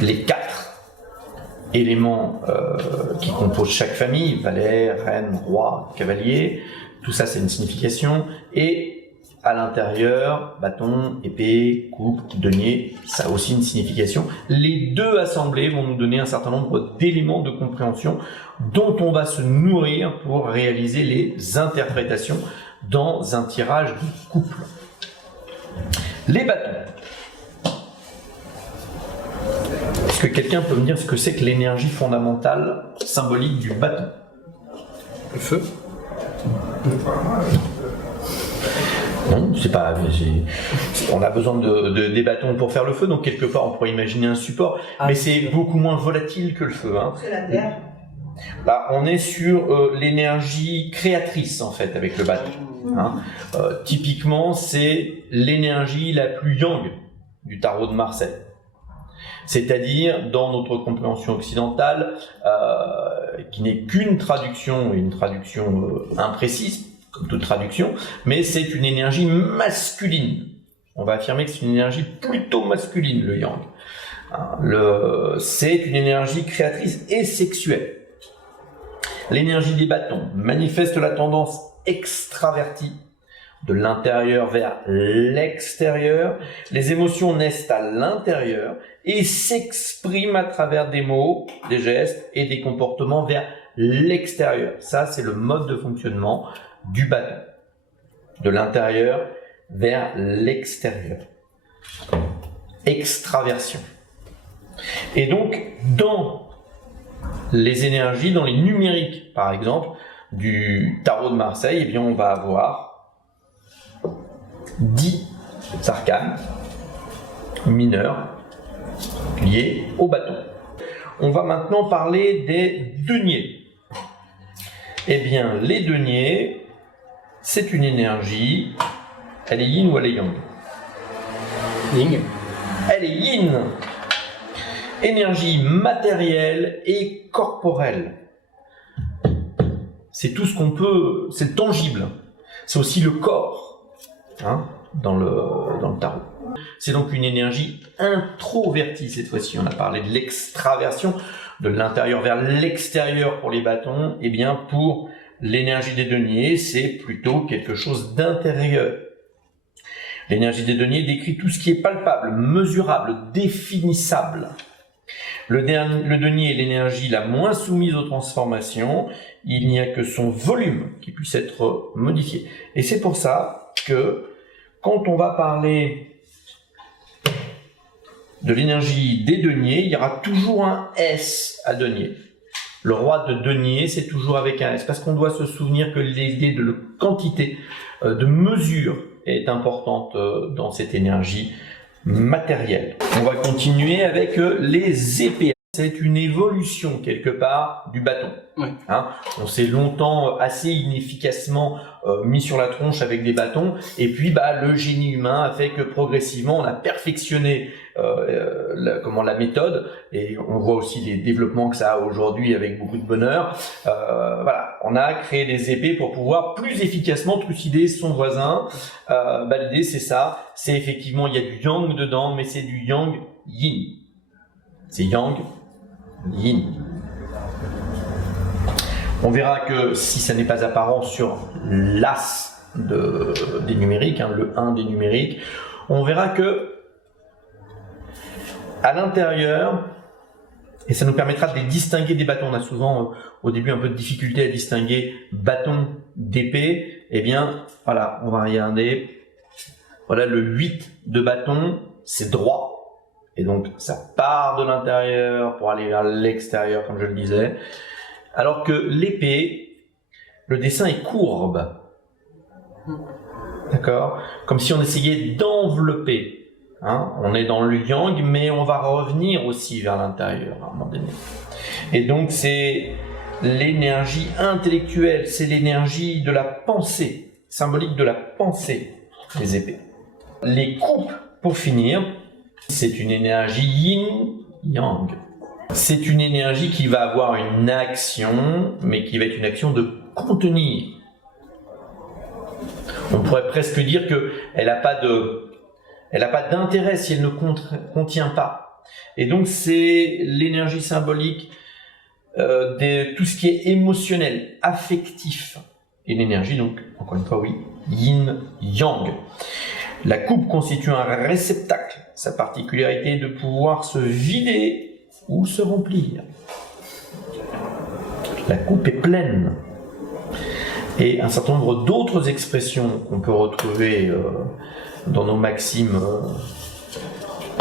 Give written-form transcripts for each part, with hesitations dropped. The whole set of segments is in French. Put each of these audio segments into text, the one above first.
Les 4 éléments qui composent chaque famille, valet, reine, roi, cavalier, tout ça c'est une signification, et à l'intérieur, bâton, épée, coupe, denier, ça a aussi une signification. Les deux assemblés vont nous donner un certain nombre d'éléments de compréhension dont on va se nourrir pour réaliser les interprétations dans un tirage du couple. Les bâtons. Est-ce que quelqu'un peut me dire ce que c'est que l'énergie fondamentale symbolique du bâton? Le feu. Non, c'est pas. On a besoin des bâtons pour faire le feu, donc quelque part on pourrait imaginer un support, mais c'est beaucoup moins volatile que le feu. Hein. C'est la terre. Là, on est sur l'énergie créatrice en fait avec le bâton. Hein. Typiquement, c'est l'énergie la plus yang du tarot de Marseille. C'est-à-dire, dans notre compréhension occidentale, qui n'est qu'une traduction, et une traduction imprécise, comme toute traduction, mais c'est une énergie masculine. On va affirmer que c'est une énergie plutôt masculine, le yang. C'est une énergie créatrice et sexuelle. L'énergie des bâtons manifeste la tendance extravertie, de l'intérieur vers l'extérieur. Les émotions naissent à l'intérieur et s'expriment à travers des mots, des gestes et des comportements vers l'extérieur. Ça, c'est le mode de fonctionnement du bâton. De l'intérieur vers l'extérieur. Extraversion. Et donc, dans les énergies, dans les numériques, par exemple, du tarot de Marseille, eh bien, on va avoir 10 arcanes mineurs liés au bâton. On va maintenant parler des deniers. Eh bien, les deniers, c'est une énergie. Elle est yin ou elle est yang? Yin. Elle est yin. Énergie matérielle et corporelle. C'est tout ce qu'on peut, c'est tangible. C'est aussi le corps, hein, dans le tarot. C'est donc une énergie introvertie cette fois-ci. On a parlé de l'extraversion, de l'intérieur vers l'extérieur pour les bâtons. Eh bien, pour l'énergie des deniers, c'est plutôt quelque chose d'intérieur. L'énergie des deniers décrit tout ce qui est palpable, mesurable, définissable. Le denier est l'énergie la moins soumise aux transformations. Il n'y a que son volume qui puisse être modifié. Et c'est pour ça que quand on va parler de l'énergie des deniers, il y aura toujours un S à denier. Le roi de denier, c'est toujours avec un S, parce qu'on doit se souvenir que l'idée de quantité, de mesure est importante dans cette énergie matérielle. On va continuer avec les épées. C'est une évolution quelque part du bâton. Oui. Hein, on s'est longtemps assez inefficacement mis sur la tronche avec des bâtons, et puis le génie humain a fait que progressivement on a perfectionné la méthode, et on voit aussi les développements que ça a aujourd'hui avec beaucoup de bonheur. Voilà, on a créé des épées pour pouvoir plus efficacement trucider son voisin. L'idée c'est ça, c'est effectivement il y a du yang dedans, mais c'est du yang yin. C'est yang yin. On verra que si ça n'est pas apparent sur l'as des numériques, hein, le 1 des numériques, on verra que à l'intérieur, et ça nous permettra de les distinguer des bâtons. On a souvent au début un peu de difficulté à distinguer bâton d'épée. Eh bien, voilà, on va regarder. Voilà, le 8 de bâton, c'est droit. Et donc, ça part de l'intérieur pour aller vers l'extérieur, comme je le disais. Alors que l'épée, le dessin est courbe. D'accord? Comme si on essayait d'envelopper. Hein? On est dans le yang, mais on va revenir aussi vers l'intérieur à un moment donné. Et donc, c'est l'énergie intellectuelle, c'est l'énergie de la pensée, symbolique de la pensée, les épées. Les coupes, pour finir, c'est une énergie yin-yang. C'est une énergie qui va avoir une action, mais qui va être une action de contenir. On pourrait presque dire qu'elle n'a pas Elle n'a pas d'intérêt si elle ne contient pas. Et donc c'est l'énergie symbolique de tout ce qui est émotionnel, affectif. Et l'énergie, donc, encore une fois, oui, yin-yang. La coupe constitue un réceptacle. Sa particularité est de pouvoir se vider ou se remplir. La coupe est pleine. Et un certain nombre d'autres expressions qu'on peut retrouver dans nos maximes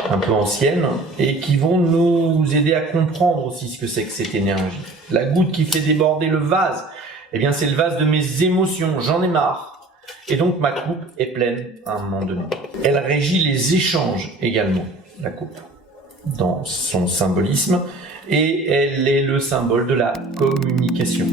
un peu anciennes et qui vont nous aider à comprendre aussi ce que c'est que cette énergie. La goutte qui fait déborder le vase, eh bien c'est le vase de mes émotions, j'en ai marre. Et donc ma coupe est pleine à un moment donné. Elle régit les échanges également, la coupe, dans son symbolisme, et elle est le symbole de la communication.